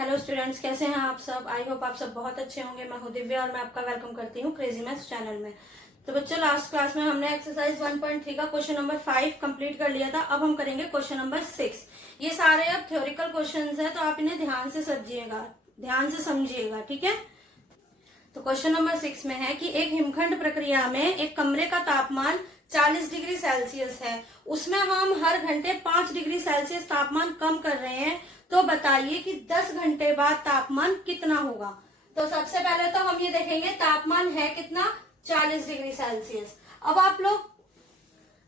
Hello students, कैसे हैं आप सब। आई होप आप सब बहुत अच्छे होंगे। मैं हूं दिव्या और मैं आपका वेलकम करती हूं क्रेजी मैथ्स चैनल में। तो बच्चों, लास्ट क्लास में हमने एक्सरसाइज 1.3 का क्वेश्चन नंबर 5 कंप्लीट कर लिया था। अब हम करेंगे क्वेश्चन नंबर 6। ये सारे अब थ्योरिकल क्वेश्चंस हैं, तो आप इन्हें ध्यान से समझिएगा, ठीक है। तो क्वेश्चन नंबर 6 में है कि एक हिमखंड प्रक्रिया में एक कमरे का तापमान 40 डिग्री सेल्सियस है, उसमें हम हर घंटे 5 डिग्री सेल्सियस तापमान कम कर रहे हैं, तो बताइए कि 10 घंटे बाद तापमान कितना होगा। तो सबसे पहले तो हम ये देखेंगे तापमान है कितना, 40 डिग्री सेल्सियस। अब आप लोग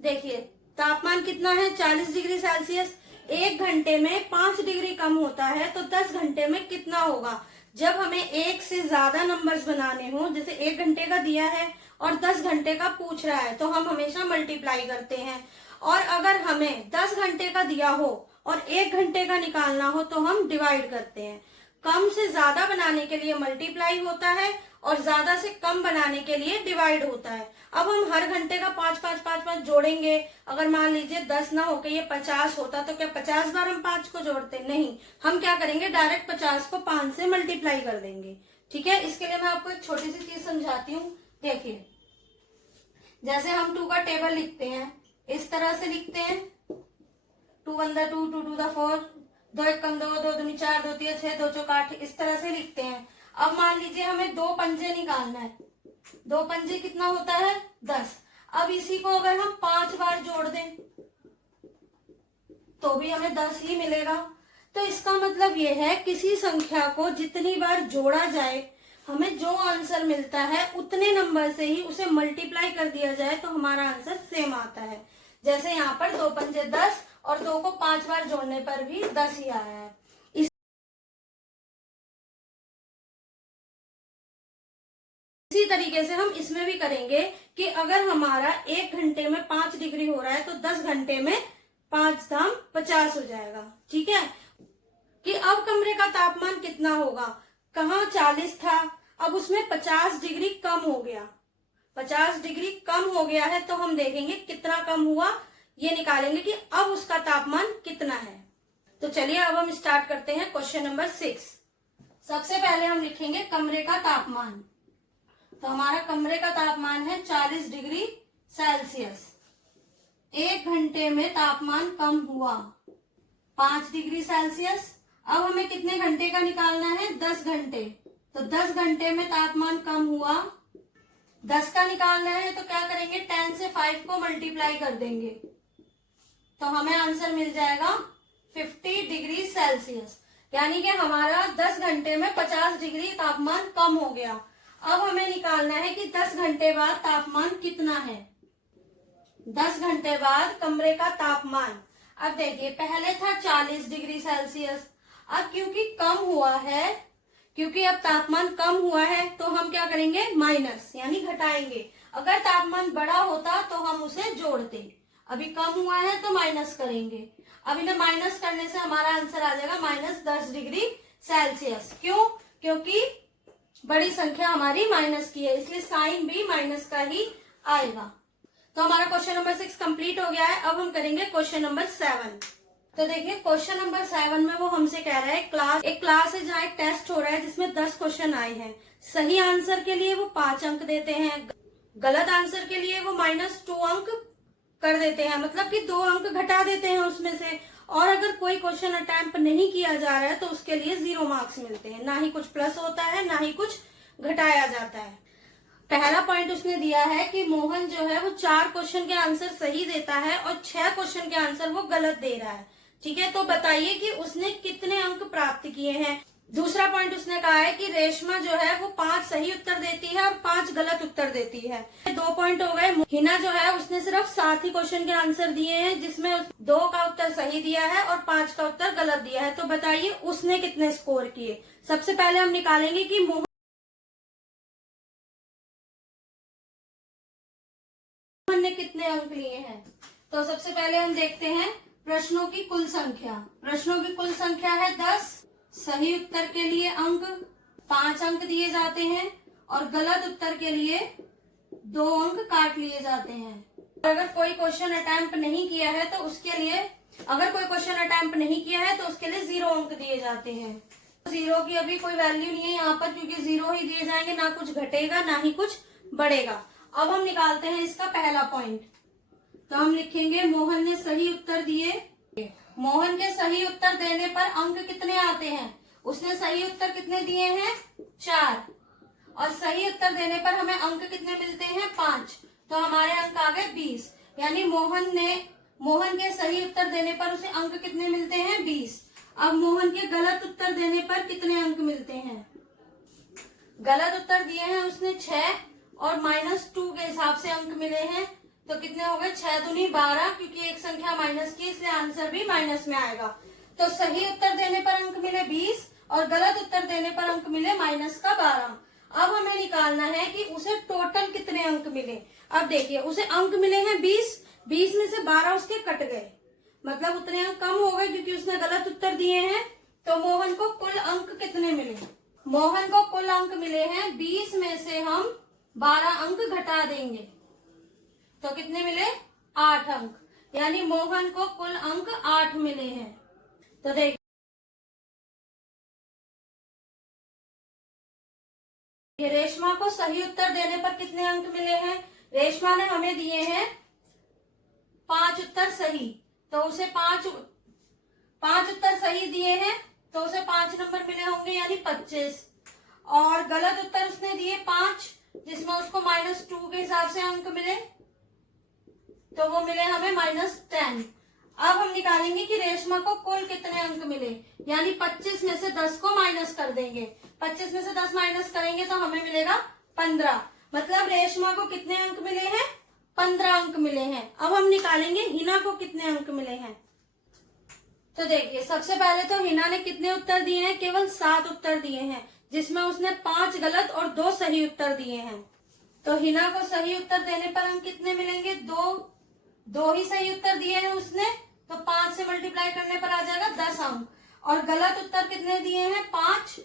देखिए तापमान कितना है, 40 डिग्री सेल्सियस। एक घंटे में 5 डिग्री कम होता है, तो 10 घंटे में कितना होगा। जब हमें एक से ज्यादा नंबर्स बनाने हो, जैसे 1 घंटे का दिया है और 10 घंटे का पूछ रहा है, तो हम हमेशा मल्टीप्लाई करते हैं। और अगर हमें 10 घंटे का दिया हो और 1 घंटे का निकालना हो, तो हम डिवाइड करते हैं। कम से ज्यादा बनाने के लिए मल्टीप्लाई होता है और ज्यादा से कम बनाने के लिए डिवाइड होता है। अब हम हर घंटे का 5 जोड़ेंगे। अगर मान लीजिए 10 ना होके ये 50 होता, तो क्या 50 बार हम 5 को जोड़ते? नहीं, हम क्या करेंगे, डायरेक्ट 50 को 5 से मल्टीप्लाई कर देंगे, ठीक है। इसके लिए मैं आपको एक छोटी सी चीज समझाती हूँ। देखिए, जैसे हम 2 का टेबल लिखते हैं, इस तरह से लिखते हैं। 2 1 2, 2 2 4, 2 1 2, 2 2 4, 2 3 6, 2 4 8, इस तरह से लिखते हैं। अब मान लीजिए हमें 2 पंजे निकालना है। 2 पंजे कितना होता है, 10। अब इसी को अगर हम 5 बार जोड़ दें तो भी हमें 10 ही मिलेगा। तो इसका मतलब ये है, किसी संख्या को जितनी बार जोड़ा जाए, हमें जो आंसर मिलता है उतने नंबर से ही उसे मल्टीप्लाई कर दिया जाए, तो हमारा आंसर सेम आता है। जैसे यहाँ पर 2 पंजे 10 और 2 को 5 बार जोड़ने पर भी 10 ही आया है। इसी तरीके से हम इसमें भी करेंगे कि अगर हमारा 1 घंटे में 5 डिग्री हो रहा है, तो 10 घंटे में 5 दाम 50 हो जाएगा, ठीक है। कि अब कमरे का तापमान कितना होगा, कहाँ 40 था, अब उसमें 50 डिग्री कम हो गया। 50 डिग्री कम हो गया है, तो हम देखेंगे कितना कम हुआ, ये निकालेंगे कि अब उसका तापमान कितना है। तो चलिए अब हम स्टार्ट करते हैं क्वेश्चन नंबर 6। सबसे पहले हम लिखेंगे कमरे का तापमान। तो हमारा कमरे का तापमान है 40 डिग्री सेल्सियस। 1 घंटे में तापमान कम हुआ 5 डिग्री सेल्सियस। अब हमें कितने घंटे का निकालना है, 10 घंटे। तो 10 घंटे में तापमान कम हुआ 10 का निकालना है, तो क्या करेंगे, 10 से 5 को मल्टीप्लाई कर देंगे, तो हमें आंसर मिल जाएगा 50 डिग्री सेल्सियस। यानी कि हमारा 10 घंटे में 50 डिग्री तापमान कम हो गया। अब हमें निकालना है कि 10 घंटे बाद तापमान कितना है। 10 घंटे बाद कमरे का तापमान, अब देखिए पहले था 40 डिग्री सेल्सियस। अब क्योंकि कम हुआ है, क्योंकि अब तापमान कम हुआ है, तो हम क्या करेंगे, माइनस यानी घटाएंगे। अगर तापमान बड़ा होता तो हम उसे जोड़ते, अभी कम हुआ है तो माइनस करेंगे। अब इन्हें माइनस करने से हमारा आंसर आ जाएगा -10 डिग्री सेल्सियस। क्यों? क्योंकि बड़ी संख्या हमारी माइनस की है, इसलिए साइन भी माइनस का ही आएगा। तो हमारा क्वेश्चन नंबर 6 कंप्लीट हो गया है। अब हम करेंगे क्वेश्चन नंबर 7। तो देखिए क्वेश्चन नंबर 7 में वो हमसे कह रहा है, एक क्लास है जहाँ एक टेस्ट हो रहा है जिसमें 10 क्वेश्चन आए हैं। सही आंसर के लिए वो 5 अंक देते हैं, गलत आंसर के लिए वो -2 अंक कर देते हैं, मतलब कि 2 अंक घटा देते हैं उसमें से। और अगर कोई क्वेश्चन अटेम्प्ट नहीं किया जा रहा है, तो उसके लिए 0 मार्क्स मिलते हैं। ना ही कुछ प्लस होता है, ना ही कुछ घटाया जाता है। पहला पॉइंट उसने दिया है कि मोहन जो है वो 4 क्वेश्चन के आंसर सही देता है और 6 क्वेश्चन के आंसर वो गलत दे रहा है, ठीक है। तो बताइए कि उसने कितने अंक प्राप्त किए हैं। दूसरा पॉइंट उसने कहा है कि रेशमा जो है वो 5 सही उत्तर देती है और 5 गलत उत्तर देती है। 2 पॉइंट हो गए। हिना जो है उसने सिर्फ 7 ही क्वेश्चन के आंसर दिए हैं, जिसमें 2 का उत्तर सही दिया है और 5 का उत्तर गलत दिया है। तो बताइए उसने कितने स्कोर किए। सबसे पहले हम निकालेंगे कि मोहन ने कितने अंक लिए हैं। तो सबसे पहले हम देखते हैं प्रश्नों की कुल संख्या। प्रश्नों की कुल संख्या है 10। सही उत्तर के लिए अंक 5 अंक दिए जाते हैं और गलत उत्तर के लिए 2 अंक काट लिए जाते हैं। अगर कोई क्वेश्चन अटेम्प्ट नहीं किया है तो उसके लिए 0 अंक दिए जाते हैं। जीरो की अभी कोई वैल्यू नहीं है यहाँ पर, क्योंकि जीरो ही दिए जाएंगे, ना कुछ घटेगा ना ही कुछ बढ़ेगा। अब हम निकालते हैं इसका पहला पॉइंट। तो हम लिखेंगे मोहन ने सही उत्तर दिए। मोहन के सही उत्तर देने पर अंक कितने आते हैं? उसने सही उत्तर कितने दिए हैं? 4। और सही उत्तर देने पर हमें अंक कितने मिलते हैं? 5। तो हमारे अंक आ गए 20। यानी मोहन के सही उत्तर देने पर उसे अंक कितने मिलते हैं? 20। अब मोहन के गलत उत्तर देने पर कितने अंक मिलते हैं? गलत उत्तर दिए हैं उसने 6 और -2 के हिसाब से अंक मिले हैं। तो कितने हो गए? 6 दूनी 12, क्योंकि एक संख्या माइनस की इसलिए आंसर भी माइनस में आएगा। तो सही उत्तर देने पर अंक मिले 20 और गलत उत्तर देने पर अंक मिले -12। अब हमें निकालना है कि उसे टोटल कितने अंक मिले। अब देखिए उसे अंक मिले हैं 20 में से 12 उसके कट गए, मतलब उतने अंक कम हो गए क्योंकि उसने गलत उत्तर दिए हैं। तो मोहन को कुल अंक कितने मिले? मोहन को कुल अंक मिले हैं 20 में से हम 12 अंक घटा देंगे तो कितने मिले? 8 अंक। यानी मोहन को कुल अंक 8 मिले हैं। तो देखिए रेशमा को सही उत्तर देने पर कितने अंक मिले हैं? रेशमा ने हमें दिए हैं 5 उत्तर सही, तो उसे 5 उत्तर सही दिए हैं तो उसे 5 नंबर मिले होंगे, यानी 25। और गलत उत्तर उसने दिए 5, जिसमें उसको -2 के हिसाब से अंक मिले, तो वो मिले हमें -10। अब हम निकालेंगे कि रेशमा को कुल कितने अंक मिले, यानी 25 में से 10 को माइनस कर देंगे। 25 में से 10 माइनस करेंगे तो हमें मिलेगा 15। मतलब रेशमा को कितने अंक मिले हैं? 15 अंक मिले हैं। अब हम निकालेंगे हिना को कितने अंक मिले हैं। तो देखिए सबसे पहले तो हिना ने कितने उत्तर दिए हैं? केवल 7 उत्तर दिए हैं, जिसमें उसने 5 गलत और 2 सही उत्तर दिए हैं। तो हिना को सही उत्तर देने पर अंक कितने मिलेंगे? 2 ही सही उत्तर दिए हैं उसने, तो 5 से मल्टीप्लाई करने पर आ जाएगा 10 अंक। और गलत उत्तर कितने दिए हैं? 5।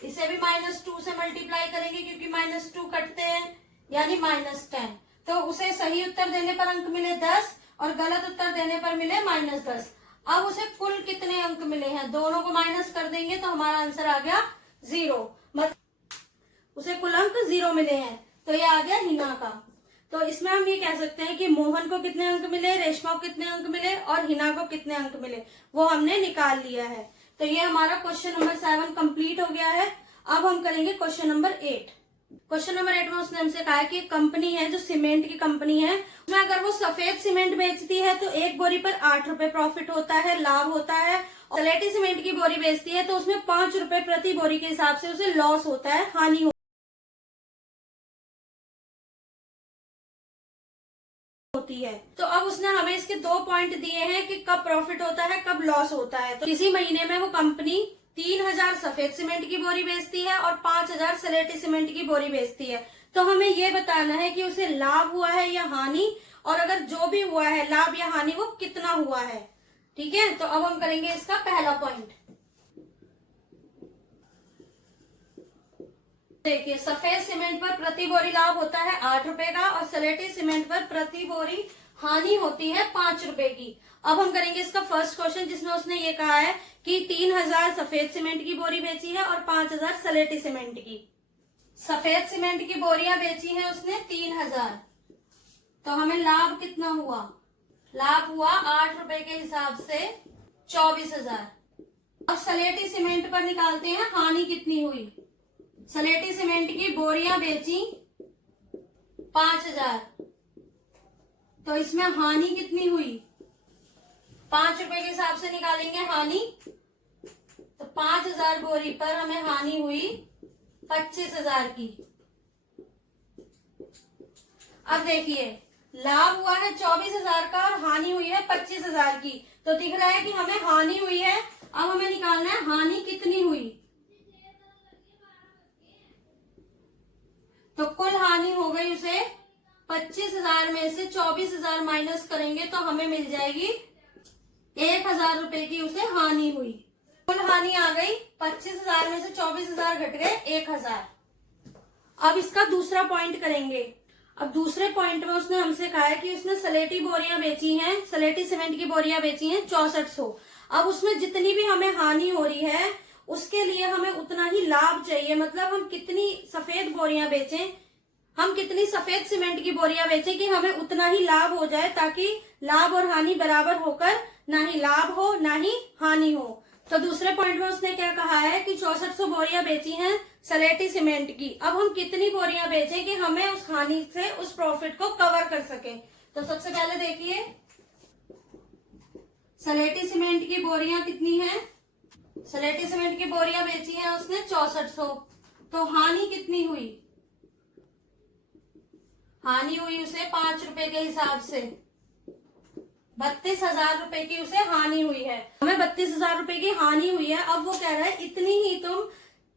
इसे भी -2 से मल्टीप्लाई करेंगे क्योंकि -2 कटते हैं, यानी -10। तो उसे सही उत्तर देने पर अंक मिले 10 और गलत उत्तर देने पर मिले -10। अब उसे कुल कितने अंक मिले हैं? दोनों को माइनस कर देंगे तो हमारा आंसर आ गया 0। मतलब उसे कुल अंक 0 मिले हैं। तो ये आ गया हिना का। तो इसमें हम ये कह सकते हैं कि मोहन को कितने अंक मिले, रेशमा को कितने अंक मिले और हिना को कितने अंक मिले, वो हमने निकाल लिया है। तो ये हमारा क्वेश्चन नंबर 7 कंप्लीट हो गया है। अब हम करेंगे क्वेश्चन नंबर 8। क्वेश्चन नंबर 8 में उसने हमसे कहा है कि एक कंपनी है जो सीमेंट की कंपनी है, उसमें अगर वो सफेद सीमेंट बेचती है तो एक बोरी पर 8 रुपए प्रॉफिट होता है, लाभ होता है। और सलेटी सीमेंट की बोरी बेचती है तो उसमें 5 रुपए प्रति बोरी के हिसाब से उसे लॉस होता है, हानि होती है। तो अब उसने हमें इसके 2 पॉइंट दिए हैं कि कब प्रॉफिट होता है, कब लॉस होता है। तो इसी महीने में वो कंपनी 3000 सफेद सीमेंट की बोरी बेचती है और 5000 सलेटी सीमेंट की बोरी बेचती है। तो हमें ये बताना है कि उसे लाभ हुआ है या हानि, और अगर जो भी हुआ है लाभ या हानि वो कितना हुआ है। ठीक है, तो अब हम करेंगे इसका पहला पॉइंट। देखिए सफेद सीमेंट पर प्रति बोरी लाभ होता है 8 रुपए का और सलेटी सीमेंट पर प्रति बोरी हानि होती है 5 रुपए की। अब हम करेंगे इसका फर्स्ट क्वेश्चन, जिसमें उसने ये कहा है कि 3000 सफेद सीमेंट की बोरी बेची है और 5000 सलेटी सीमेंट की। सफेद सीमेंट की बोरियां बेची है उसने 3000, तो हमें लाभ कितना हुआ? लाभ हुआ 8 रुपए के हिसाब से 24,000। अब सलेटी सीमेंट पर निकालते हैं हानि कितनी हुई। सलेटी सीमेंट की बोरियां बेची 5000, तो इसमें हानि कितनी हुई? 5 रुपए के हिसाब से निकालेंगे हानि, तो 5000 बोरी पर हमें हानि हुई 25,000 की। अब देखिए लाभ हुआ है 24,000 का और हानि हुई है 25,000 की, तो दिख रहा है कि हमें हानि हुई है। अब हमें निकालना है हानि कितनी हुई। तो कुल हानि हो गई उसे 25,000 में से 24,000 माइनस करेंगे तो हमें मिल जाएगी 1,000 रुपए की उसे हानि हुई। कुल हानि आ गई 25,000 में से 24,000 घट गए 1,000। अब इसका दूसरा पॉइंट करेंगे। अब दूसरे पॉइंट में उसने हमसे कहा है कि उसने सलेटी बोरियां बेची हैं, सलेटी सीमेंट की बोरियां बेची हैं 6400। अब उसमें जितनी भी हमें हानि हो रही है उसके लिए हमें उतना ही लाभ चाहिए। मतलब हम कितनी सफेद बोरियां बेचें, हम कितनी सफेद सीमेंट की बोरियां बेचें कि हमें उतना ही लाभ हो जाए, ताकि लाभ और हानि बराबर होकर ना ही लाभ हो ना ही हानि हो। तो दूसरे पॉइंट में उसने क्या कहा है कि 6400 बोरियां बेची हैं सलेटी सीमेंट की। अब हम कितनी बोरियां बेचें कि हमें उस हानि से उस प्रॉफिट को कवर कर सके। तो सबसे पहले देखिए सलेटी सीमेंट की बोरियां कितनी है। सलेटी सीमेंट की बोरियां बेची हैं उसने 6400। तो हानि कितनी हुई, हानि हुई उसे 5 रुपए के हिसाब से 32,000 रुपए की उसे हानि हुई है। हमें 32,000 रुपए की हानि हुई है। अब वो कह रहा है इतनी ही तुम,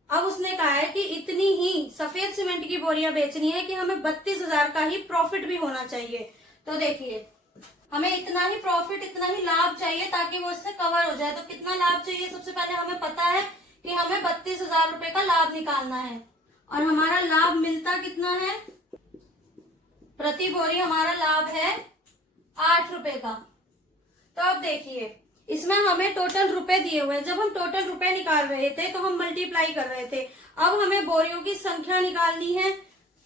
अब उसने कहा है कि इतनी ही सफेद सीमेंट की बोरियां बेचनी है कि हमें 32,000 का ही प्रॉफिट भी होना चाहिए। तो देखिए हमें इतना ही प्रॉफिट, इतना ही लाभ चाहिए ताकि वो इससे कवर हो जाए। तो कितना लाभ चाहिए, सबसे पहले हमें पता है कि हमें 32,000 रुपए का लाभ निकालना है, और हमारा लाभ मिलता कितना है, प्रति बोरी हमारा लाभ है 8 रुपए का। तो अब देखिए इसमें हमें टोटल रुपए दिए हुए हैं। जब हम टोटल रुपए निकाल रहे थे तो हम मल्टीप्लाई कर रहे थे। अब हमें बोरियों की संख्या निकालनी है,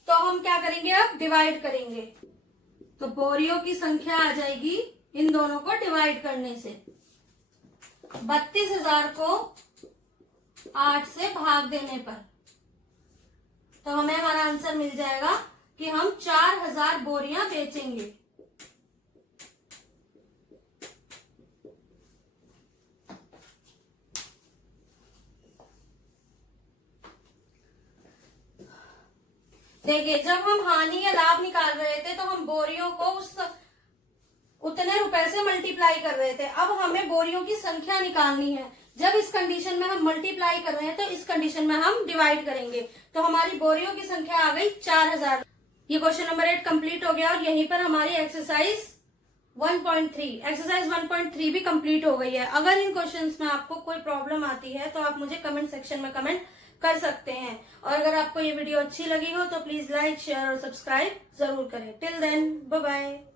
तो हम क्या करेंगे, अब डिवाइड करेंगे। तो बोरियों की संख्या आ जाएगी इन दोनों को डिवाइड करने से। 32,000 को 8 से भाग देने पर तो हमें हमारा आंसर मिल जाएगा कि हम 4,000 बोरियां बेचेंगे। देखिए जब हम हानि या लाभ निकाल रहे थे तो हम बोरियों को उतने रुपए से मल्टीप्लाई कर रहे थे। अब हमें बोरियों की संख्या निकालनी है। जब इस कंडीशन में हम मल्टीप्लाई कर रहे हैं तो इस कंडीशन में हम डिवाइड करेंगे। तो हमारी बोरियों की संख्या आ गई 4,000। ये क्वेश्चन नंबर 8 कंप्लीट हो गया, और यहीं पर हमारी एक्सरसाइज 1.3 भी कंप्लीट हो गई है। अगर इन क्वेश्चंस में आपको कोई प्रॉब्लम आती है तो आप मुझे कमेंट सेक्शन में कमेंट कर सकते हैं। और अगर आपको ये वीडियो अच्छी लगी हो तो प्लीज लाइक, शेयर और सब्सक्राइब जरूर करें। Till then bye bye.